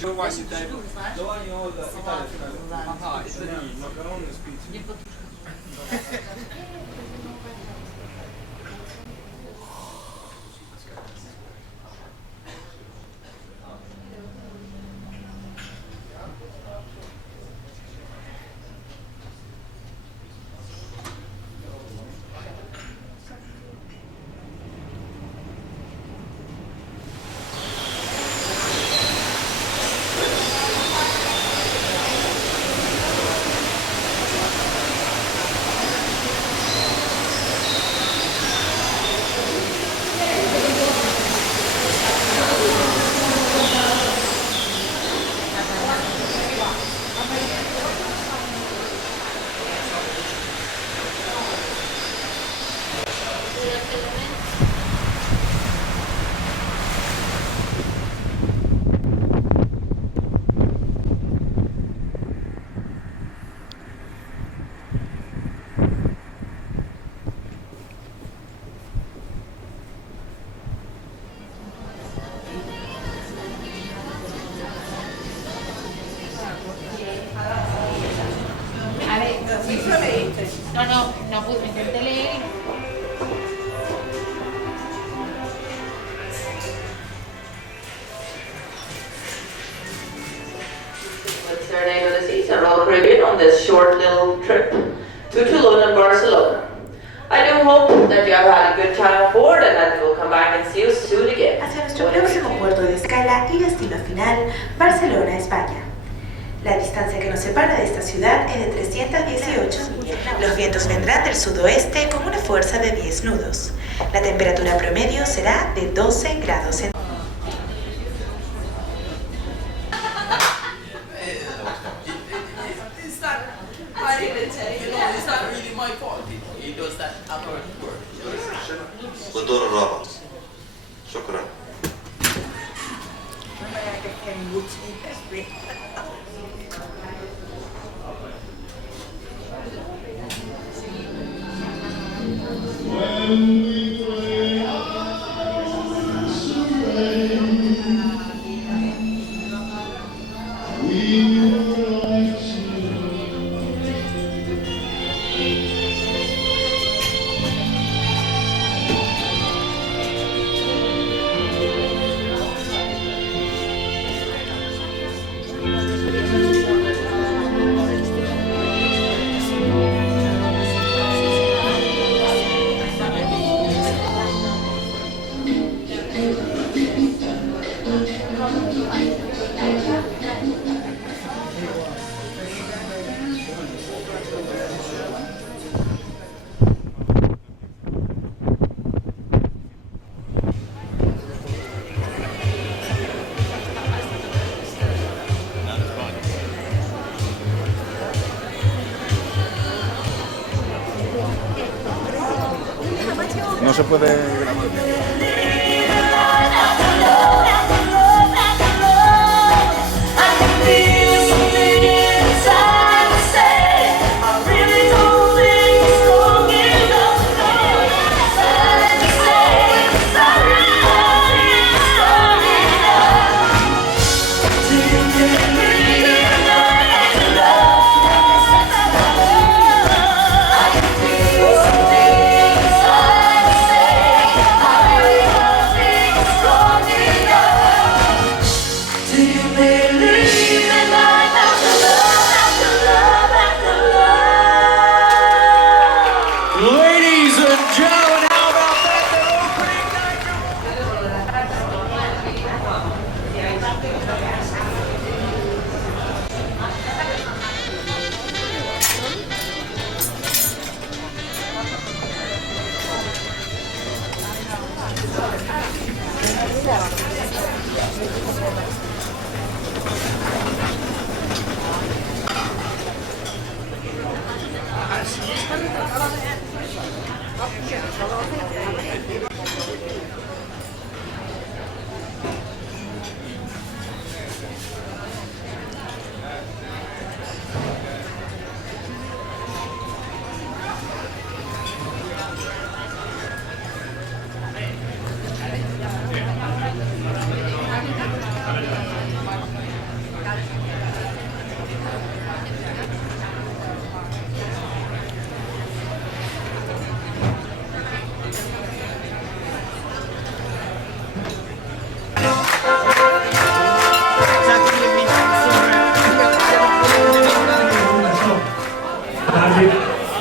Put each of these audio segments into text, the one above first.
Giovanni Tevez. Giovanni Oda, Italia. Ага, Италия, макароны с пиццей. No, pues intenté leer. Let's serenade of the seas and Royal Caribbean on this short little trip to Toulon and Barcelona. I do hope that you have had a good time aboard and that you will come back and see us soon again. Hacia nuestro próximo puerto de escala y destino final, Barcelona, España. La distancia que nos separa de esta ciudad es de 318 millas. Los vientos vendrán del sudoeste con una fuerza de 10 nudos. La temperatura promedio será de 12 grados centígrados. والدور الرابع شكرا No se puede grabar. Ladies and gentlemen, how about that? The opening night.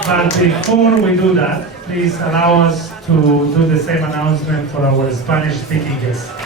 But before we do that, please allow us to do the same announcement for our Spanish-speaking guests.